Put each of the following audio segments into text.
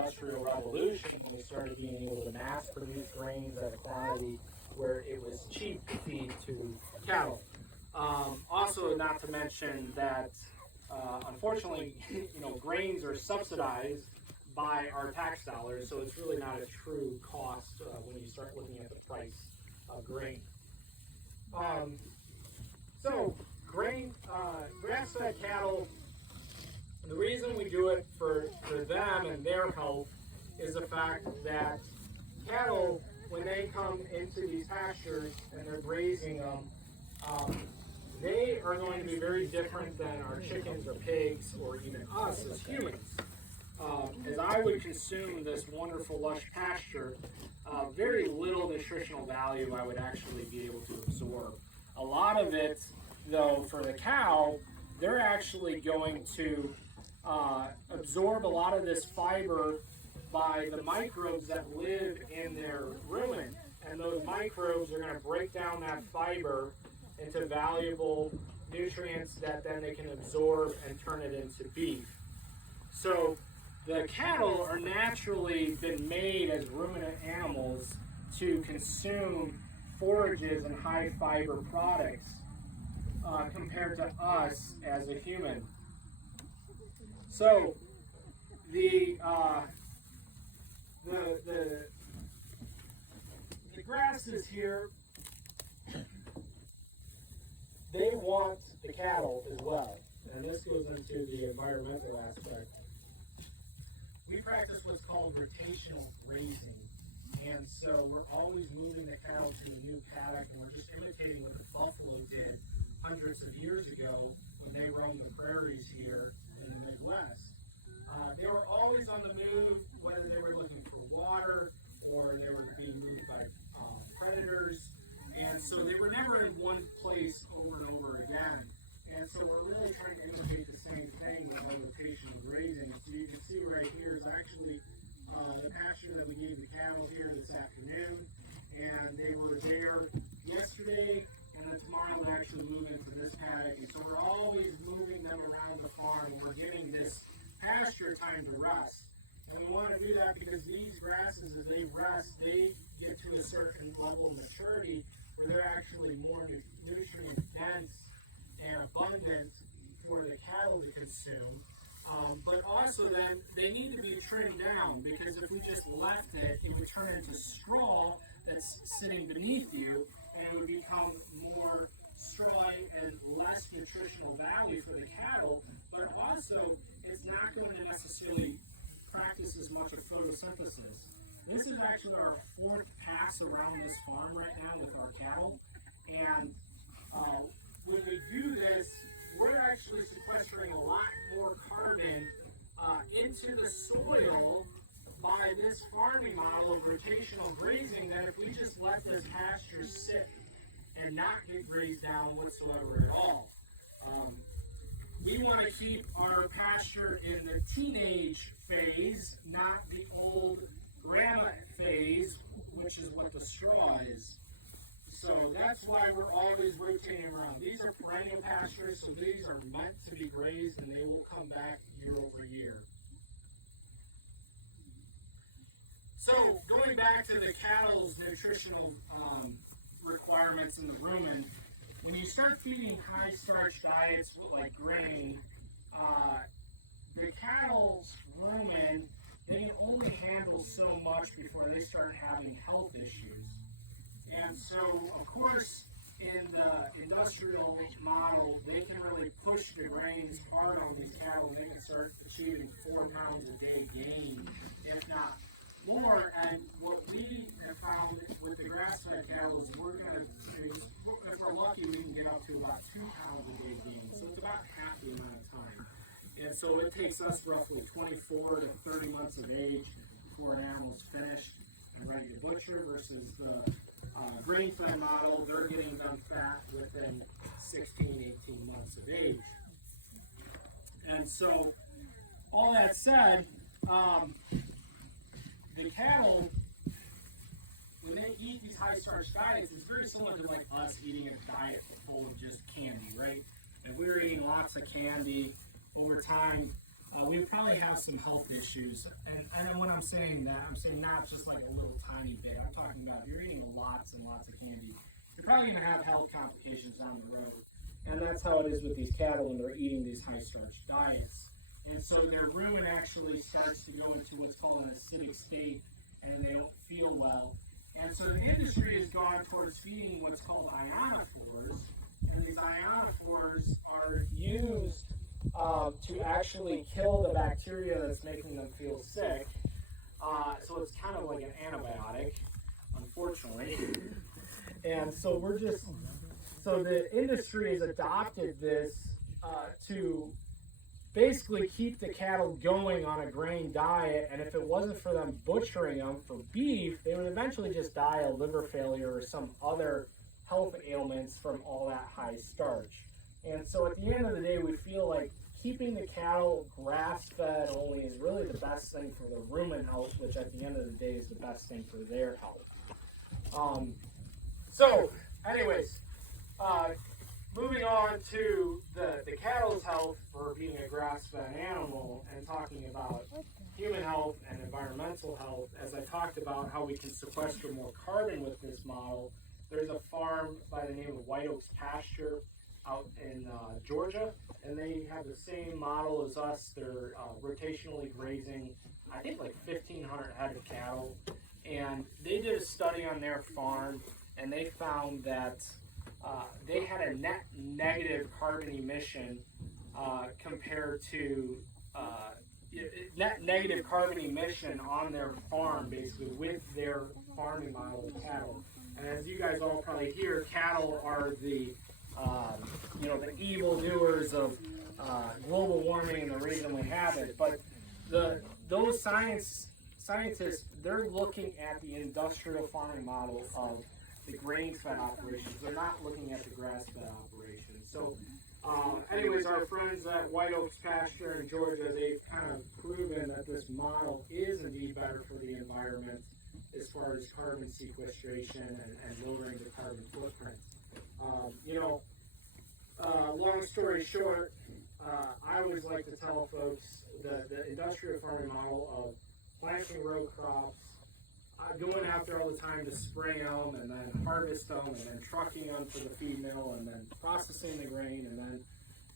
Industrial Revolution, when we started being able to mass produce grains at a quantity where it was cheap to feed to cattle. Also, not to mention that, unfortunately, grains are subsidized by our tax dollars, so it's really not a true cost when you start looking at the price of grain. Grass-fed cattle, the reason we do it for them and their health is the fact that cattle, when they come into these pastures and they're grazing them, they are going to be very different than our chickens or pigs or even us as humans. As I would consume this wonderful lush pasture, very little nutritional value I would actually be able to absorb. A lot of it, though, for the cow, they're actually going to absorb a lot of this fiber by the microbes that live in their rumen. And those microbes are going to break down that fiber into valuable nutrients that then they can absorb and turn it into beef. So the cattle are naturally been made as ruminant animals to consume forages and high fiber products compared to us as a human. So the grasses here, they want the cattle as well, and this goes into the environmental aspect. We practice what's called rotational grazing, and so we're always moving the cattle to a new paddock, and we're just imitating what the buffalo did hundreds of years ago when they roamed the prairies here in the Midwest. They were always on the move, whether they were looking for water or they were being moved by predators, and so they were never in one place over and over again. And so we're really trying to imitate the same thing with rotational grazing. So you can see right here is actually the pasture that we gave the cattle here this afternoon, and they were there yesterday, and then tomorrow they actually move into this paddock. And so we're always moving them around the farm, and we're giving this pasture time to rest. And we want to do that because these grasses, as they rest, they get to a certain level of maturity where they're actually more nutrient dense and abundant for the cattle to consume. But also then, they need to be trimmed down, because if we just left it, it would turn into straw that's sitting beneath you, and it would become more straw and less nutritional value for the cattle, but also it's not going to necessarily practice as much of photosynthesis. This is actually our fourth pass around this farm right now with our cattle, and when we do this, we're actually sequestering a lot more carbon into the soil by this farming model of rotational grazing than if we just let this pasture sit and not get grazed down whatsoever at all. We want to keep our pasture in the teenage phase, not the old grandma phase, which is what the straw is. So that's why we're always rotating around. These are perennial pastures, so these are meant to be grazed, and they will come back year over year. So going back to the cattle's nutritional requirements in the rumen, when you start feeding high starch diets like grain, the cattle's rumen, they can only handle so much before they start having health issues. And so, of course, in the industrial model, they can really push the grains hard on these cattle. They can start achieving 4 pounds a day gain, if not more. And what we have found with the grass-fed cattle is we're going to, if we're lucky, we can get up to about 2 pounds a day gain. So it's about half the amount of time. And so it takes us roughly 24 to 30 months of age before an animal's finished and ready to butcher, versus the grain-fed model, they're getting them fat within 16, 18 months of age. And so, all that said, the cattle, when they eat these high-starch diets, it's very similar to like us eating a diet full of just candy, right? If we were eating lots of candy, over time, we probably have some health issues. And when I'm saying that, I'm saying not just like a little tiny bit. I'm talking about if you're eating lots and lots of candy, you're probably going to have health complications down the road. And that's how it is with these cattle when they're eating these high-starch diets. And so their rumen actually starts to go into what's called an acidic state, and they don't feel well. And so the industry has gone towards feeding what's called ionophores, and these ionophores are used to actually kill the bacteria that's making them feel sick. So it's kind of like an antibiotic, unfortunately. And so so the industry has adopted this to basically keep the cattle going on a grain diet, and if it wasn't for them butchering them for beef, they would eventually just die of liver failure or some other health ailments from all that high starch. And so at the end of the day, we feel like keeping the cattle grass-fed only is really the best thing for the rumen health, which at the end of the day is the best thing for their health. So anyways, moving on to the cattle's health for being a grass-fed animal and talking about human health and environmental health, as I talked about how we can sequester more carbon with this model, there's a farm by the name of White Oaks Pasture out in Georgia, and they have the same model as us. They're rotationally grazing, I think like 1,500 head of cattle, and they did a study on their farm, and they found that they had a net negative carbon emission compared to net negative carbon emission on their farm, basically with their farming model of cattle. And as you guys all probably hear, cattle are the the evildoers of global warming and the reason we have it. But those scientists, they're looking at the industrial farming model of the grain-fed operations. They're not looking at the grass-fed operations. So, anyways, our friends at White Oaks Pasture in Georgia, they've kind of proven that this model is indeed better for the environment as far as carbon sequestration and lowering the carbon footprint. Long story short, I always like to tell folks the industrial farming model of planting row crops, going out there all the time to spray them and then harvest them and then trucking them to the feed mill and then processing the grain and then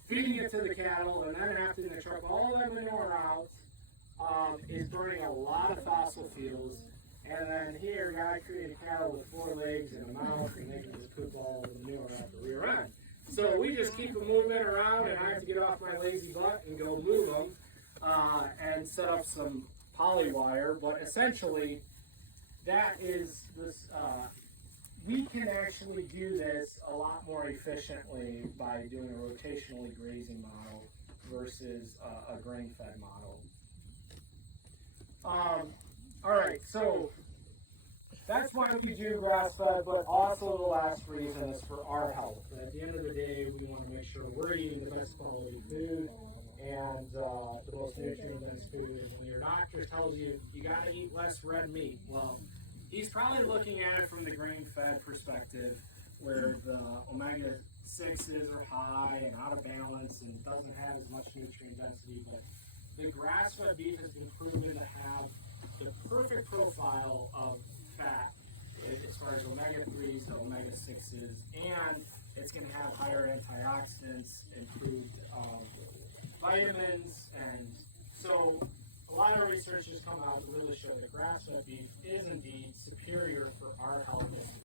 feeding it to the cattle and then having to truck all that manure out is burning a lot of fossil fuels. And then here, God created cattle with 4 legs and a mouth, and they can just poop all the manure out the rear end. So we just keep them moving around, and I have to get off my lazy butt and go move them and set up some poly wire. But essentially, that is this. We can actually do this a lot more efficiently by doing a rotationally grazing model versus a grain-fed model. All right, so that's why we do grass-fed, but also the last reason is for our health. At the end of the day, we want to make sure we're eating the best quality food and the most nutrient-dense food. And when your doctor tells you you got to eat less red meat, well, he's probably looking at it from the grain-fed perspective, where the omega-6s are high and out of balance and doesn't have as much nutrient density. But the grass-fed beef has been proven to have the perfect profile of fat as far as omega-3s to omega-6s, and it's going to have higher antioxidants, improved vitamins, and so a lot of research has come out to really show that grass-fed beef is